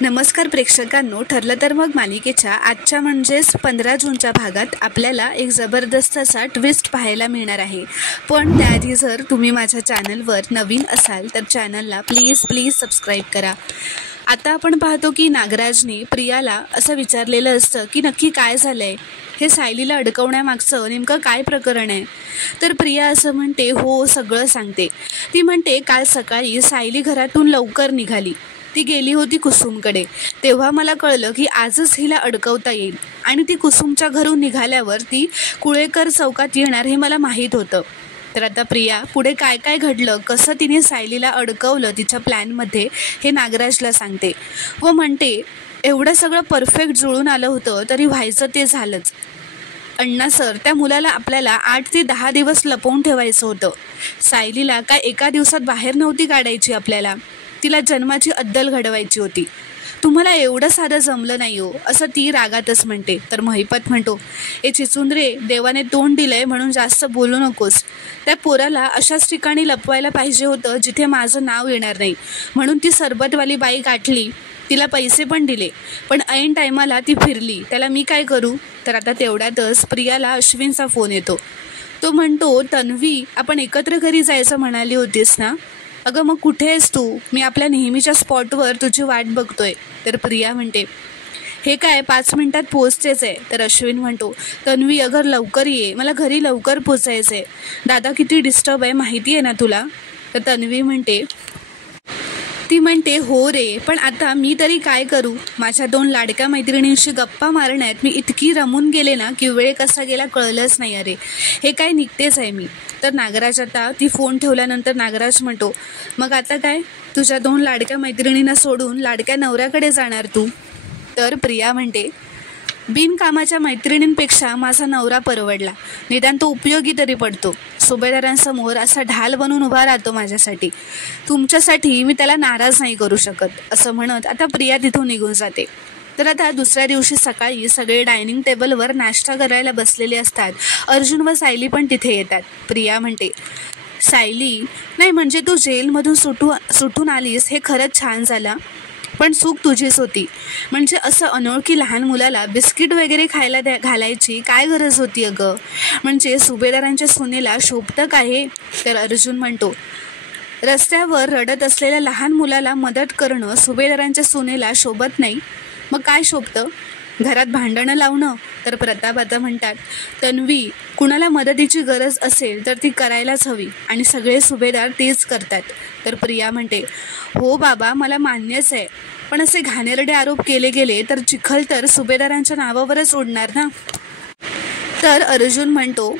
नमस्कार प्रेक्षकांनो, ठरलं तर मग मालिकेच्या आजच्या म्हणजेच 15 जूनच्या भागात आपल्याला एक जबरदस्त असा ट्विस्ट पाहायला मिळणार आहे. पण त्याआधी जर तुम्ही माझ्या चॅनलवर नवीन असाल तर चॅनलला प्लीज सबस्क्राईब करा. आता आपण पाहतो की नागराजने प्रियाला असं विचारलेलं असतं की नक्की काय झालंय, हे सायलीला अडकवण्यामागचं नेमकं काय प्रकरण आहे. तर प्रिया असं म्हणते, हो सगळं सांगते. ती म्हणते, काल सकाळी सायली घरातून लवकर निघाली. ती गेली होती कुसुमकडे. तेव्हा मला कळलं की आजच हिला अडकवता येईल आणि ती कुसुमच्या घरून निघाल्यावर ती कुळेकर चौकात येणार हे मला माहीत होतं. तर आता प्रिया पुढे काय काय घडलं, कसं तिने सायलीला अडकवलं तिच्या प्लॅनमध्ये, हे नागराजला सांगते व म्हणते, एवढं सगळं परफेक्ट जुळून आलं होतं तरी व्हायचं ते झालंच. अण्णा सर, त्या मुलाला आपल्याला 8 ते 10 दिवस लपवून ठेवायचं होतं. सायलीला काय एका दिवसात बाहेर नव्हती काढायची आपल्याला, तिला जन्माची अद्दल घडवायची होती. तुम्हाला एवढं साधं जमलं नाही हो, असं ती रागातच म्हणते. तर महिपत म्हणतो, ए चिचुंद्रे, देवाने तोंड दिलंय म्हणून जास्त बोलू नकोस. त्या पोराला अशाच ठिकाणी लपवायला पाहिजे होतं जिथे माझं नाव येणार नाही, म्हणून ती सरबतवाली बाई गाठली, तिला पैसे पण दिले, पण ऐन टायमाला ती फिरली, त्याला मी काय करू. तर आता तेवढ्यातच प्रियाला अश्विनचा फोन येतो. तो म्हणतो, तन्वी, आपण एकत्र घरी जायचं म्हणाली होतीस ना. अगं मग कुठे आहेस तू, मी आपल्या नेहमीच्या स्पॉटवर तुझी वाट बघतोय. तर प्रिया म्हणते, हे काय 5 मिनिटात पोहोचतेच आहे. तर अश्विन म्हणतो, तन्वी अगर लवकर ये, मला घरी लवकर पोचायचं आहे. दादा किती डिस्टर्ब आहे माहिती आहे ना तुला. तर तन्वी म्हणते, ती म्हणते, हो रे, पण आता मी तरी काय करू. माझ्या 2 लाडक्या मैत्रिणींशी गप्पा मारण्यात मी इतकी रमून गेले ना की वेळ कसा गेला कळलंच नाही. अरे हे काय निघतेच आहे मी. तर नागराज, आता ती फोन ठेवल्यानंतर नागराज म्हणतो, मग आता काय, तुझ्या 2 लाडक्या मैत्रिणींना सोडून लाडक्या नवऱ्याकडे जाणार तू. तर प्रिया म्हणते, बिनकामाच्या मैत्रिणींपेक्षा माझा नवरा परवडला, निदान तो उपयोगी तरी पडतो. सुभेदारांसमोर असा ढाल बनून उभा राहतो माझ्यासाठी. तुमच्यासाठी मी त्याला नाराज नाही करू शकत. असं म्हणत आता प्रिया तिथून निघून जाते. तर आता दुसऱ्या दिवशी सकाळी सगळे डायनिंग टेबलवर नाश्ता करायला बसलेले असतात. अर्जुन व सायली पण तिथे येतात. प्रिया म्हणते, सायली, नाही म्हणजे तू जेलमधून सुटून आलीस हे खरंच छान झालं, पण चूक तुझीच होती. म्हणजे असं अनोळखी लहान मुलाला बिस्किट वगैरे खायला घालायची काय गरज होती अगं. म्हणजे सुभेदारांच्या सुनेला शोभतं का हे. तर अर्जुन म्हणतो, रस्त्यावर रडत असलेल्या लहान मुलाला मदत करणं सुभेदारांच्या सुनेला शोभत नाही, मग काय शोभतं, घरात भांडणं लावणं. तर प्रताप आता म्हणतात, तन्वी, कुणाला मदतीची गरज असेल तर ती करायलाच हवी आणि सगळे सुभेदार तेच करतात. तर प्रिया म्हणते, हो बाबा, मला मान्यच आहे, पण असे घाणेरडे आरोप केले गेले तर चिखल तर सुभेदारांच्या नावावरच उडणार ना. तर अर्जुन म्हणतो,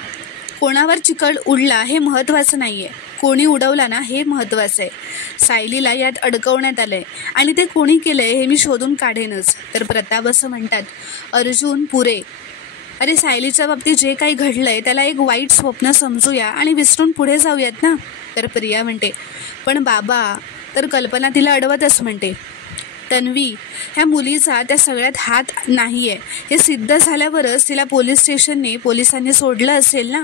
कोणावर चिखल उडला हे महत्त्वाचं नाही आहे, कोणी उडवला ना हे महत्त्वाचं आहे. सायलीला यात अडकवण्यात आलं आहे आणि ते कोणी केलं आहे हे मी शोधून काढेनच. तर प्रताप असं म्हणतात, अर्जुन पुरे, अरे सायलीच्या बाबतीत जे काही घडलं आहे त्याला एक वाईट स्वप्न समजूया आणि विसरून पुढे जाऊयात ना. तर प्रिया म्हणते, पण बाबा. तर कल्पना तिला अडवतच म्हणते, तन्वी, ह्या मुलीचा त्या सगळ्यात हात नाही आहे हे सिद्ध झाल्यावरच तिला पोलिसांनी सोडलं असेल ना.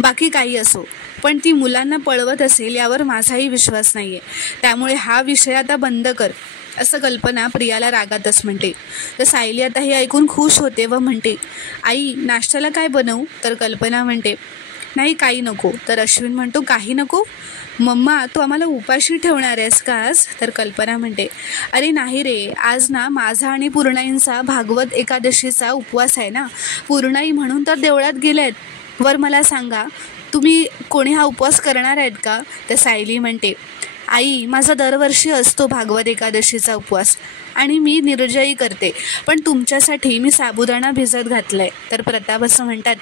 बाकी काही असो, पण ती मुलांना पळवत असेल यावर माझाही विश्वास नाही आहे. त्यामुळे हा विषय आता बंद कर, असं कल्पना प्रियाला रागातच म्हणते. तर सायली आता हे ऐकून खुश होते व म्हणते, आई, नाश्त्याला काय बनवू. तर कल्पना म्हणते, नाही काही नको. तर अश्विन म्हणतो, काही नको मम्मा, तू आम्हाला उपाशी ठेवणार आहेस का आज. तर कल्पना म्हणते, अरे नाही रे, आज ना माझा आणि पूर्णाईंचा भागवत एकादशीचा उपवास आहे ना. पूर्णाई म्हणून तर देवळात गेलेत. वर मला सांगा, तुम्ही कोणी हा उपवास करणार आहेत का. तर सायली म्हणते, आई, माझा दरवर्षी असतो भागवत एकादशीचा उपवास आणि मी निर्जयी करते, पण तुमच्यासाठी मी साबुदाणा भिजत घातलाय. तर प्रताप असं म्हणतात,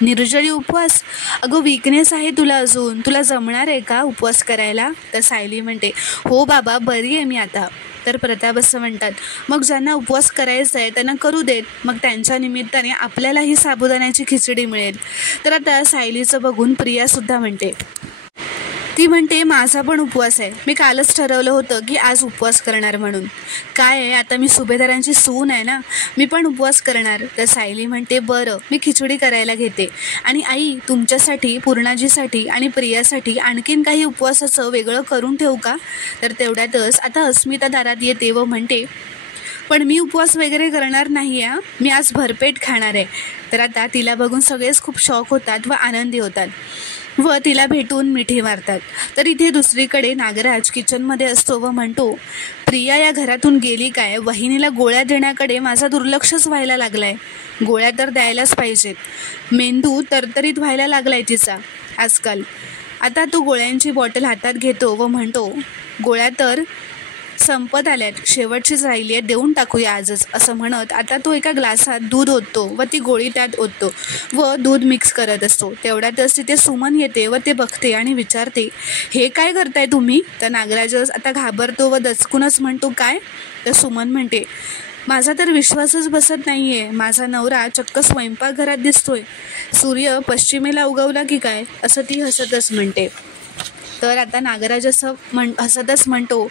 निर्जळी उपवास, अगं विकनेस आहे तुला अजून, तुला जमणार आहे का उपवास करायला. तर सायली म्हणते, हो बाबा, बरी आहे मी आता. तर प्रताप असं म्हणतात, मग ज्यांना उपवास करायचा आहे त्यांना करू देत, मग त्यांच्या निमित्ताने आपल्यालाही साबुदाण्याची खिचडी मिळेल. तर आता सायलीचं बघून प्रियासुद्धा म्हणते, ती म्हणते, माझा पण उपवास आहे, मी कालच ठरवलं होतं की आज उपवास करणार म्हणून. काय आहे, आता मी सुभेदारांची सून आहे ना, मी पण उपवास करणार. तर सायली म्हणते, बरं, मी खिचडी करायला घेते आणि आई, तुमच्यासाठी, पूर्णाजीसाठी आणि प्रियासाठी आणखीन काही उपवासाचं वेगळं करून ठेवू का. तर तेवढ्यातच आता अस्मिता दारात येते व म्हणते, पण मी उपवास वगैरे करणार नाही आहे, मी आज भरपेट खाणार आहे. तर आता तिला बघून सगळेच खूप शॉक होतात व आनंदी होतात व तिला भेटून मिठी मारतात. तर इथे दुसरीकडे नागराज किचनमध्ये असतो व म्हणतो, प्रिया या घरातून गेली काय? वहिनीला गोळ्या देण्याकडे माझा दुर्लक्षच व्हायला लागलाय. गोळ्या तर द्यायलाच पाहिजेत. मेंदू तरतरीत व्हायला लागलाय तिचा आजकाल. आता तो गोळ्यांची बॉटल हातात घेतो व म्हणतो, गोळ्या तर संपत आल्यात, शेवटचीच राहिली आहे, देऊन टाकूया आजच, असं म्हणत आता तो एका ग्लासात दूध ओततो व ती गोळी त्यात ओततो व दूध मिक्स करत असतो. तेवढ्यातच तिथे सुमन येते व ते बघते आणि विचारते, हे काय करताय तुम्ही? तर नागराजच आता घाबरतो व दचकूनच म्हणतो, काय? तर सुमन म्हणते, माझा तर विश्वासच बसत नाही आहे. माझा नवरा चक्क स्वयंपाकघरात दिसतोय. सूर्य पश्चिमेला उगवला की काय? असं ती हसतच म्हणते. तर आता नागराज असं हसतच म्हणतो,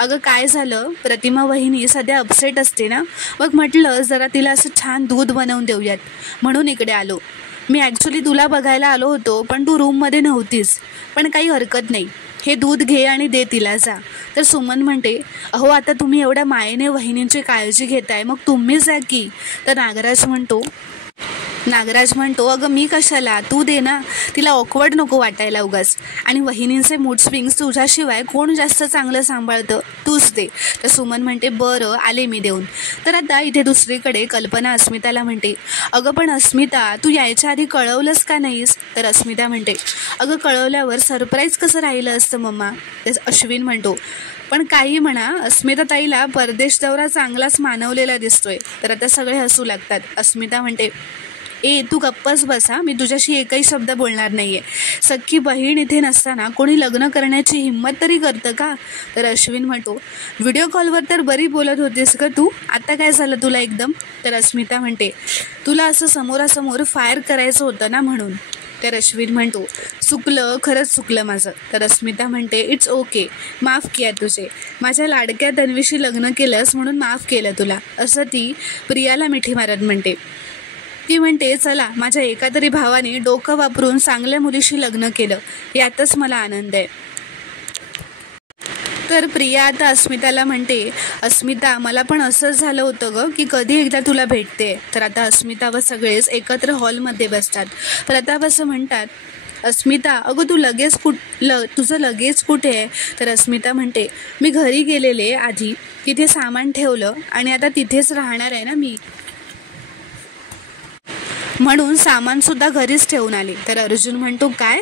अगं काय झालं? प्रतिमा वहिनी सध्या अपसेट असते ना, मग म्हटलं जरा तिला असं छान दूध बनवून देऊयात म्हणून इकडे आलो. मी ॲक्च्युली तुला बघायला आलो होतो, पण तू रूममध्ये नव्हतीस. पण काही हरकत नाही, हे दूध घे आणि दे तिला, जा. तर सुमन म्हणते, अहो आता तुम्ही एवढ्या मायेने वहिनींची काळजी घेताय, मग तुम्ही जा की. तर नागराज म्हणतो, अगं मी कशाला, तू दे ना, तिला ऑकवर्ड नको वाटायला उगाच. आणि वहिनींचे मूड स्विंग्स तुझ्याशिवाय कोण जास्त चांगलं सांभाळतं, तूच दे. तर सुमन म्हणते, बरं आले मी देऊन. तर आता इथे दुसरीकडे कल्पना अस्मिताला म्हणते, अगं पण अस्मिता, तू यायच्या आधी कळवलंस का नाहीस? तर अस्मिता म्हणते, अगं कळवल्यावर सरप्राईज कसं राहिलं असतं मम्मा. तर अश्विन म्हणतो, पण काही म्हणा, अस्मिता ताईला परदेश दौरा चांगलाच मानवलेला दिसतोय. तर आता सगळे हसू लागतात. अस्मिता म्हणते, तू गप्पच बसा, मी तुझ्याशी एकही शब्द बोलणार नाही आहे. सख्खी बहीण इथे नसताना कोणी लग्न करण्याची हिंमत तरी करतं का? तर अश्विन म्हणतो, व्हिडिओ कॉलवर तर बरी बोलत होतीस का तू, आता काय झालं तुला एकदम? तर अस्मिता म्हणते, तुला असं समोरासमोर फायर करायचं होतं ना म्हणून. तर अश्विन म्हणतो, चुकलं, खरंच चुकलं माझं. तर अस्मिता म्हणते, इट्स ओके, माफ किया तुझे, माझ्या लाडक्या तन्वीशी लग्न केलंस म्हणून माफ केलं तुला, असं ती प्रियाला मिठी मारत म्हणते. ती म्हणते, चला, माझ्या एका तरी भावाने डोकं वापरून चांगल्या मुलीशी लग्न केलं, यातच मला आनंद आहे. तर प्रिया आता अस्मिताला म्हणते, अस्मिता, मला पण असंच झालं होतं गं की कधी एकदा तुला भेटते. तर आता अस्मिता व सगळेच एकत्र हॉलमध्ये बसतात. तर आता असं म्हणतात, अस्मिता, अगं तुझं लगेच कुठे आहे? तर अस्मिता म्हणते, मी घरी गेलेले आधी, तिथे सामान ठेवलं आणि आता तिथेच राहणार आहे ना मी, म्हणून सामानसुद्धा घरीच ठेवून आले. तर अर्जुन म्हणतो, काय,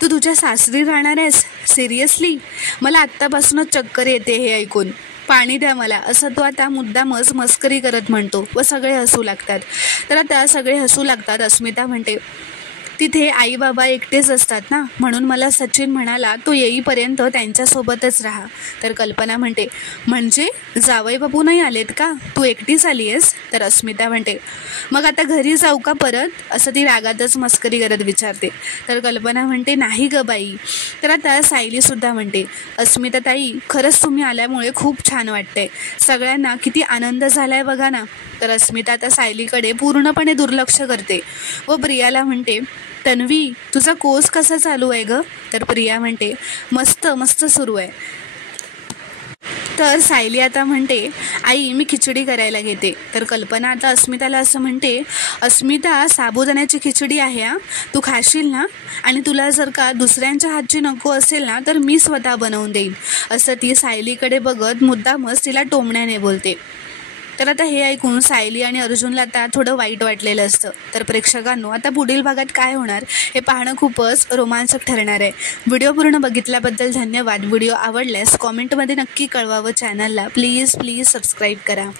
तू तुझ्या सासरी राहणार आहेस? सिरियसली? मला आत्तापासूनच चक्कर येते हे ऐकून, पाणी द्या मला, असं तो आता मुद्दामच मस्करी करत म्हणतो व सगळे हसू लागतात. तर आता सगळे हसू लागतात. अस्मिता म्हणते, तिथे आई बाबा एकटेच असतात ना, म्हणून मला सचिन म्हणाला तो येईपर्यंत त्यांच्यासोबतच राहा. तर कल्पना म्हणते, म्हणजे जावई बापू नाही आलेत का, तू एकटीच आली आहेस? तर अस्मिता म्हणते, मग आता घरी जाऊ का परत, असं ती रागातच मस्करी करत विचारते. तर कल्पना म्हणते, नाही ग बाई. तर आता सायलीसुद्धा म्हणते, अस्मिता ताई, खरंच तुम्ही आल्यामुळे खूप छान वाटतंय, सगळ्यांना किती आनंद झालाय बघा ना. तर अस्मिता आता सायलीकडे पूर्णपणे दुर्लक्ष करते व प्रियाला म्हणते, तन्वी, तुझा कोर्स कसा चालू आहे ग? तर प्रिया म्हणते, मस्त मस्त सुरू आहे. तर सायली आता म्हणते, आई मी खिचडी करायला घेते. तर कल्पना आता अस्मिताला असं म्हणते, अस्मिता, साबुदाण्याची खिचडी आहे हा, तू खाशील ना? आणि तुला जर का दुसऱ्यांच्या हातची नको असेल ना, तर मी स्वतः बनवून देईन, असं ती सायलीकडे बघत मुद्दामच तिला टोमण्याने बोलते. तर आता हे ऐकून सायली आणि अर्जुनला आता थोडं वाईट वाटलेलं असतं. तर प्रेक्षकांनो, आता पुढील भागात काय होणार हे पाहणं खूपच रोमांचक ठरणार आहे. व्हिडिओ पूर्ण बघितल्याबद्दल धन्यवाद. व्हिडिओ आवडल्यास कॉमेंटमध्ये नक्की कळवा व चॅनलला प्लीज सबस्क्राईब करा.